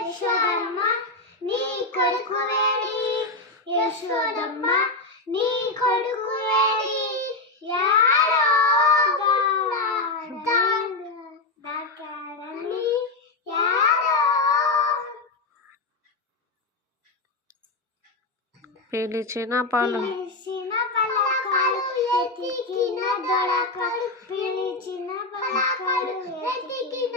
యశోదమ్మ నీ కొడుకు వేడి యశోదమ్మ నీ కొడుకు వేడి యాడో దాకాడని యాడో పిలిచిన పలు పలకలు ఎతికిన దొరకలు పిలిచిన పలకలు ఎతికిన